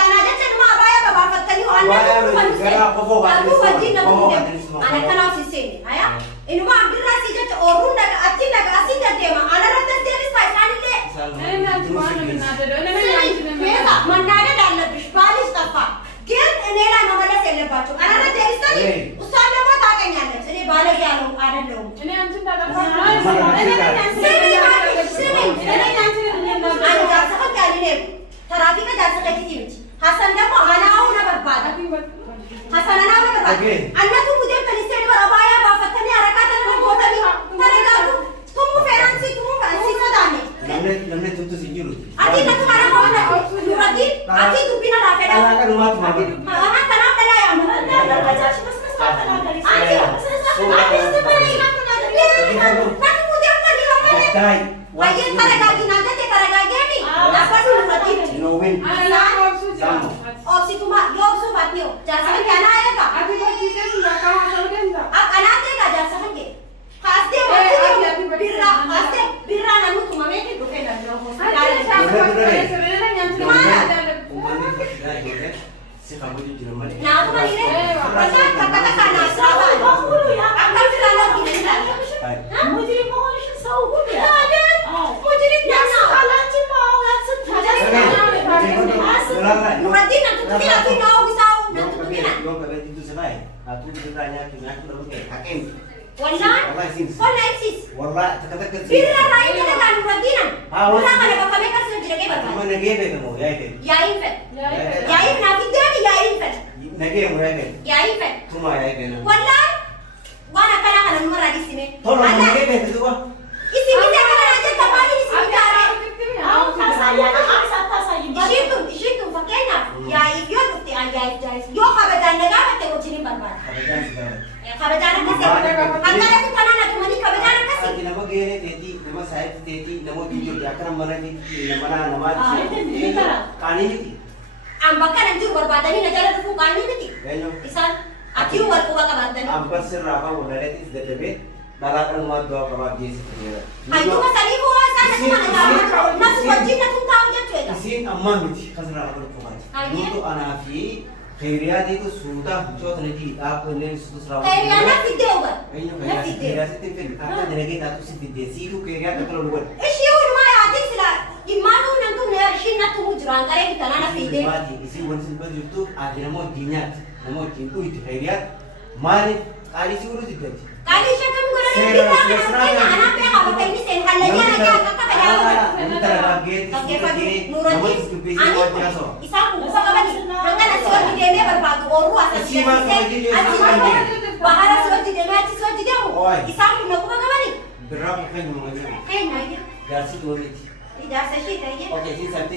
Ana jecha nama abaya babaafattanii waan aku wajjin nama ana kanaaf siseen haya inuma abdirraa si jecha oruun daga atti daga asin deddeema ana rattas deebis faayisaanillee meeqa mannaada daallabbish baalis xaffaa ግን እኔ ላይ መመለስ የለባቸው ana rattas deebistanii እሷን ደግሞ ታውቀኛለች እኔ ባለጌ ያለው አይደለሁም እኔ አንቺን ታውቃለሽ እኔ ጃርሰፈት ያልኔ ተራፊቀ ጃርሰፈት ይምች ሐሰን ደግሞ አናው ነበርባታ ሐሰን አናው ነበርባታ አናቱ ሙዴ ከሊስቴ ነው አባያ ባፈተኒ አረካተ ነው ቦታኒ ተረጋጉ ቱሙ ፌራንሲ ቱሙ ፋንሲ ሰዳኔ ለምን ቱቱ ሲጅሩ አቲ ነቱ ማራ ሆነ ኑራቲ አቲ ዱቢና ራፈዳ አና ከሩማት ማገ አና ከና ከላ ያ ለካቻሽ መስመስ ማተናገሪ አቲ ነቱ ሙዴ ከሊ ነው ታይ ዋየ ተረጋጊ ናንተ ተረጋጊኒ አፋዱ ኑራቲ ኖዌን አና ኦክሲቱማ ዮብሱ ባትኒዮ ጃሰፈን ያና አየጋ አቲ ኮቺሴስ ለካማ ሰውደንታ አቃናቴ ጋ ጃሰፈን ጌ ካስቴ ወቲ ቢራ ካስቴ ቢራ ናኑቱ ማሜቲ ዱፌ ዳለው ናቱ ማኒሬ አሳ ከከተ ካና ስራባ ሁሉ ያ አካል ስላለው ይላል ሙጅሪ መሆንሽ ሰው ሁሉ ያ ሙጅሪ ያና አላንቺ ማውላት ስታጃስ Nuradin nanti lagi mau bisau nanti begini. Yo kabeh itu senai. Aku ditanya punya aku terus kayak hakim. Wallah. Wallah sis. Wallah kata-kata. Bila lain kita kan Nuradin. Bila kalau bapak mereka sudah jadi apa? Mana gebe kamu ya itu? Ya infet. Ya infet nanti dia ya infet. Nage mu ya kan? Ya infet. Cuma ya kan. Wallah. Wana kana kana numara di sini. Tolong nage itu gua. Isi kita kana aja kapal di sini kare. Saya nak Ishitu fakena ya iyo dukti aya jais yo kabadan naga mate wajini barbar kabadan kasi angara tu tanana tumani kabadan kasi nama gere teti nama sahib teti nama video yakram mana teti nama kani niti ambaka nanti barbadani najala tu kani niti isan atiu warku baka badan ambak serapa boleh teti sedebe nalakan mat doa kabab jesi kira ayo masali ko sana tu mana nasu wajina tu tahu jatuh isin amma miti kasra aku lupa itu anafi khairiyat itu sudah hujat nanti aku ini sudah serawan khairiyatnya video kan ayo khairiyat itu kan aku dengar itu sih video sih itu khairiyat kalau luar isi rumah ya adik sila imanu nanti nersin nanti mujran kare kita nana video isi wansin baju itu ada nama dinyat nama itu khairiyat mari kali sih urus itu kali saya kamu guna anak yang apa ini saya halnya aja kakak isaku sakabani hangana siwati deme barbadu oru asasi bahara siwati deme ati siwati demo isaku nakuba kabani berapa kan ngomongnya naik gasi dulu gasi sih tadi oke sih satu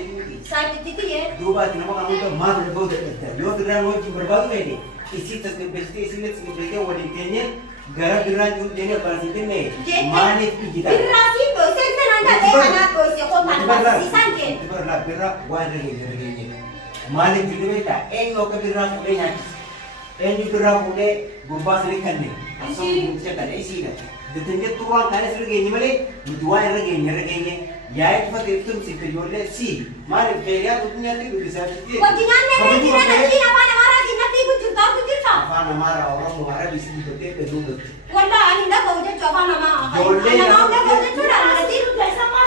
itu ya dua bati nama kamu tuh mar lebih dekat yo dengan mau berbagi ini isi terus besti isi lihat sebelumnya wanitanya gara-gara juga dia berarti nih mana kita berarti tuh saya nanti anak tuh si kota masih sanjir berat warga mana juga kita lo keberat punya juga punya gurbas ikan nih asal kita isi kan ditanya tuang kan serga ini mana dua regenya ya itu sih periode si mana periode punya itu bisa jadi wajibnya nih apa namanya nanti kita apa nama orang marah bisa dibetul kedua wala ani nda kau je coba nama ana mau nda kau je sudah nanti sama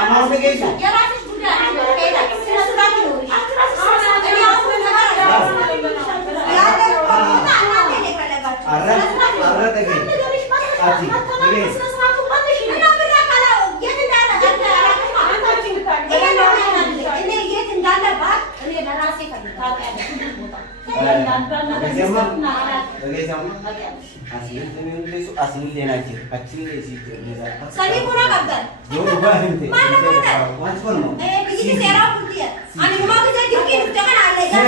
amau me gaisu ya rasa sudah kayak sudah dulu ini aku negara ya ada kota nanti nih pada baca arah tege ati guys ini berapa kalau dia tidak ada ini dia tidak ada bak ini narasi kan asli लेना चाहिए अच्छी ऐसी सभी पूरा करता जो हुआ है mana mana कौन कौन ini serap putih ani rumah kita jadi jangan ada ya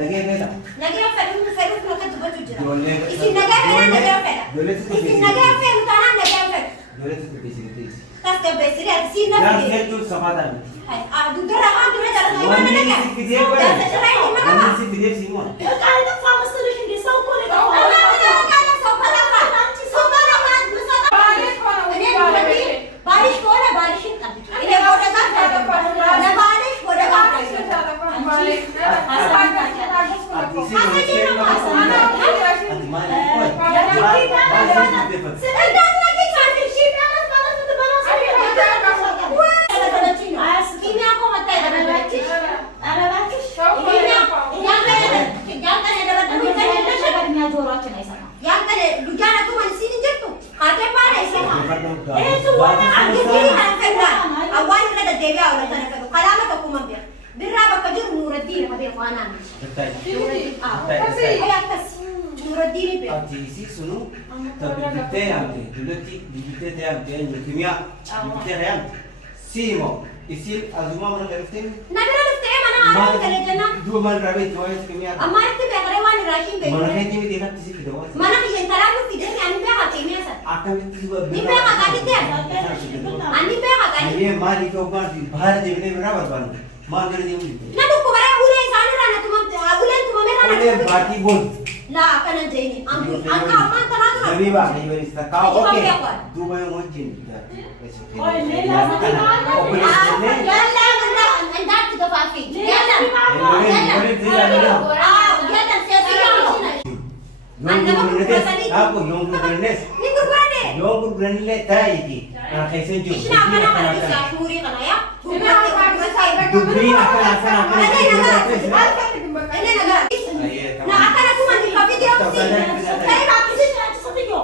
लगे बेटा lagi apa itu saya itu kan coba cuci isi negara apa isi negara apa tanah negara apa dole itu besi tas ke besi ada sini यार ये जो समाधान hai दूसरा jalan gimana nak mana sih video semua kalau itu sama solution di soko le बारिश को ना बारिश का ये बोला था ना बारिश बोला था أول كذا الدبيع ولا تنكدو كلامك أكو من بير بالرابع كجور نور الدين ما بيخو أنا مش نور الدين هي بس نور الدين بير أتيسي سنو تبي أمتى دلوقتي بيجي أمتى الكيمياء بيجي أمتى سيمو يصير أزوما من عرفتين نبينا نفتح أنا عارف كلجنا دو من رابط جواز كيمياء أما أنت بقرأ راشين بير mana hati ini dia nanti sih kedua ما أنا في كلام في ده يعني بيها كيمياء سر akan itu juga ini bega kali deh ani bega kali ini mari kau ganti bahar dia ini berapa tuan mana dia ini ना तो कुमार उले साले राना तुम उले तुम मेरा ini bati bol ला करना चाहिए अंका अम्मा तना तो jadi bah ini beri kau oke dua yang mungkin Oh, ini lah يلا ولا عندك تفافي يلا يلا سياسية aku yang bernes Minggu berani. yang bernes le tay ini kayak senju Isna mana kana bisa syuri kana ya? dubri akan Ini negara. Nah, akan aku mandi kopi dia sih. Saya nak sih satu yo.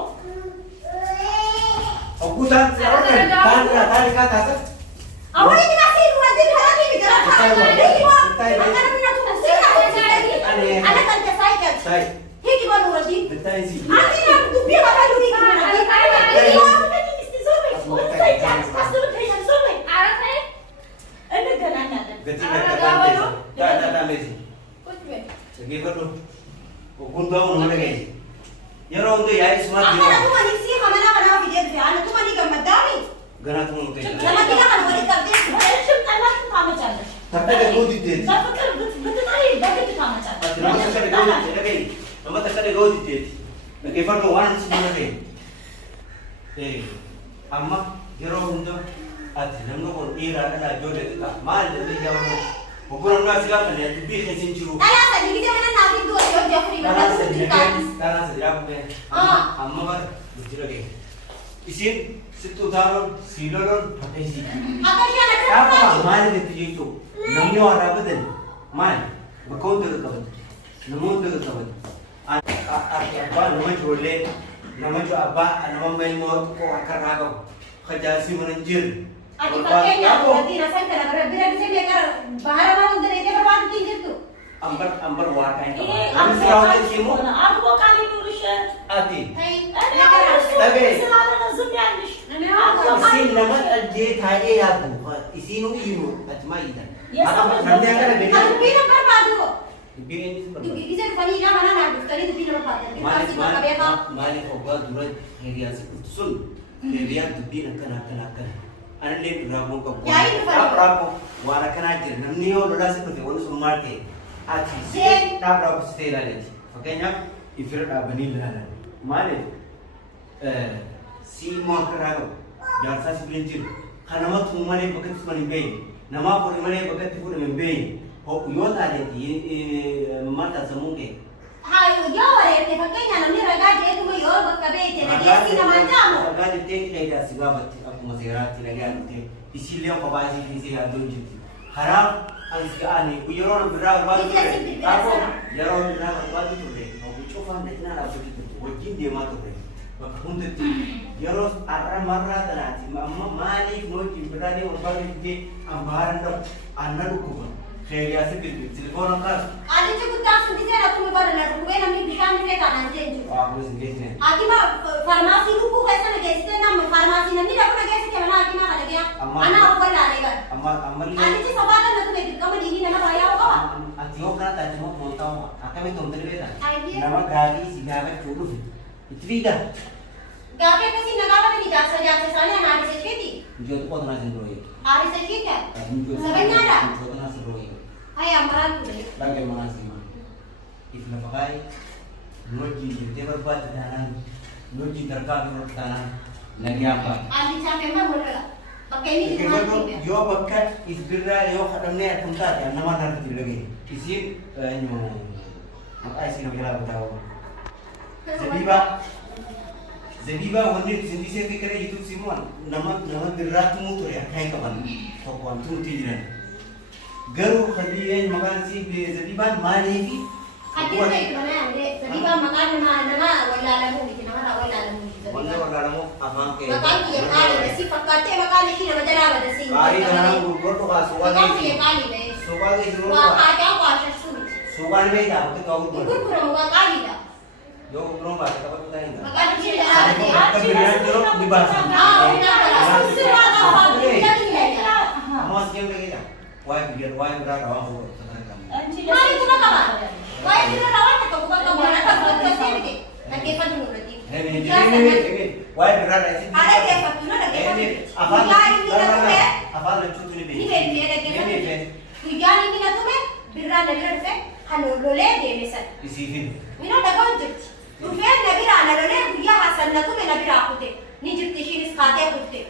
aku tak tahu kata Awak ini masih dua दिन hari ini bicara apa? Akan mina tu sih ada kan saya. saya Hei di mana lagi? betul sih Nanti nak tu biar apa dulu ni. Ini orang tadi mesti zoom. Saya jangan pas dulu saya zoom. Arah saya. Ini gananya. betul tak mesti lagi baru ukundau mana lagi ya orang tu ya semua Akan aku mandi sih kamera kana video dia. Anak tu mandi gambar dami. gana tu mungkin Lama tidak kan mandi kerja. Saya cuma nak kamu jalan. tapi ada kau di dia Saya fikir betul tadi bagi kamu jalan. nama tak ada kau di dia nama tak ada kau di dia lagi baru orang semua lagi amma jero hundo ati namno ko ira ada jode ta mal de jawo bukan nasi kan ya tubi kesin jiru Tala sa di kita mana nabi tu yo Jeffrey tanah sedap me amma bar bujiro ge isin situ daron silolon patesi Apa dia nak apa mal de tijitu namno ara badan mal bakon de kaban namo de kaban apa nama jole nama jo abba nama mai mo ko akarago khajasi menanjir Ati pakainya berarti rasanya kalau berbeda bisa dia kan bahara mau untuk dia berbuat tinggi tu. ambar wakai ka Ini am sirawan simu aku kali nulisnya. ati Hai, Ini aku Tapi- selalu nazar yanlış. isin nama je thaye ya tu isinu inu atma ida Yes, apa betul. nanti akan kalau beda bina berbadu. bikin Di bisa pani ila mana nak sekali tu bina berbadu. Kita malik masih pakai apa? malik obat durat area sun area tu bina kana anle rabu ka Ya, ini Fani. rabu wara kana jir namni yo loda se kote wonu sumarte ati se rabu se la leti fakanya ifir da bani lana malik si mo karago jarsa siblinjir kana ma tumane bakat mani be nama puri mane bakat puri men be ho yota leti mata samunge Hai, yo wale te pakainya namni raga je tu yo bakabe te na dia sih nama jamu. Agad tek kaida sigabat aku masirati lagi ante isilio kabaji kisi adunji haram ansiani uyoron bra badu aku yaron bra badu tu de aku coba netna la begitu wajin dia matu de maka hunde yaros arra marra tanati mamma malik no kimbra de umbali de ambaran do anadu ko khayya se bil telefon ka Ada cukup tak sendiri saya tu membawa nak rupai namni bikan ni kita nanti je. aku sendiri Aki mah farmasi lupu kaisa na gesi tena farmasi nanti dah pernah gesi kemana aki mah ada dia. Anak aku kan ada kan. amal Ada sih sebab kan tu betul kamu di sini nama bayar apa? Atio kata cuma mau tahu, akan itu untuk beda. Idea. Nama gali si gawe dulu. Itu vida. Gape kasi nagawa ni jasa jasa sana na hari sekiti. Jual tu kau tanah sendiri. Hari sekiti ya. Sebenarnya ada. Kau tanah sendiri. Ay amaran tu deh. Lagi mana sih mah? Itu nak pakai. Noji kita berbuat tanah. Noji terkait dengan tanah. Lagi apa? Ali sampai mah boleh. Pakai ni di mana sih? Yo bakat isbirra yo khadamnya tempat yang nama nanti lagi. Isi nyu. Apa isi nak kira tahu? Zabiba wanne sindi se fikre itu semua nama birrat mutu ya kayak kapan tokoan tu tijiran garu khadiyan makan si zabiban malevi Hati saya itu mana? Jadi bang makan nama wala lamu ni nama wala lamu. Wanna magkano mo amang ke. Maqaan kiyya qaaliidha. Si fakkaatee maqaan ishii nama jalaa bada si. Kari kana gurgurtu ka sukan. Maqaan kiyya qaaliidha. Sukan ke suruh. Waa aadaa waa shashuu. Sukan be da ko to gurgurtu. Gurguramu waa qaaliidha. Yo gurgurtu ba ka ba tutain da. Maqaan ishii jalaa bada. Ka biran jero di basa. Amas ke udah kita. Why biar why berat awang ko. Mari kuma kaba. Why biar awang ko ko ko bona ka ko ko sebe. Nagkepan mo na di. Why berat ऐसे. Ada kepan tu na nagkepan. Apa? Ini na tu me. Apa lucu tu ni. Ni be ada kepan. Tujuan ini na tu me. Birra na birra fe. Hanu lole de mesal. Isi fin. Mino daga unjit. Tu fe na birra na lole tuya hasan na tu me na birra akute. Ni jitte shiris khate akute.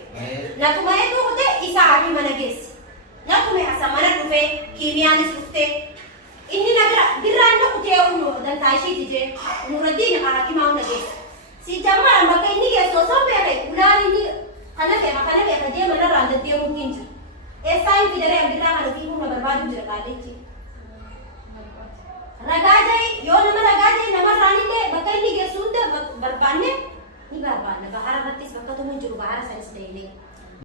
Na tu me tu hote isa ari manages. Na tu me hasan mana tu fe kimia ni sufte. Inni na birra na kute uno dan tashi tije. Nuruddin hakim au nages. Si jamma maka ini ke sosok be ular ini kana be dia mana randa dia mungkin. ऐसा ही किधर है बिल्ला का लगी हूँ नंबर बाद मुझे लगा देती लगा जाए यो नंबर लगा जाए नंबर रानी ले बकरी नहीं गया सुनते बरबाने नहीं बरबाने बाहर 32 वक्त तो मुझे बाहर साइंस दे ले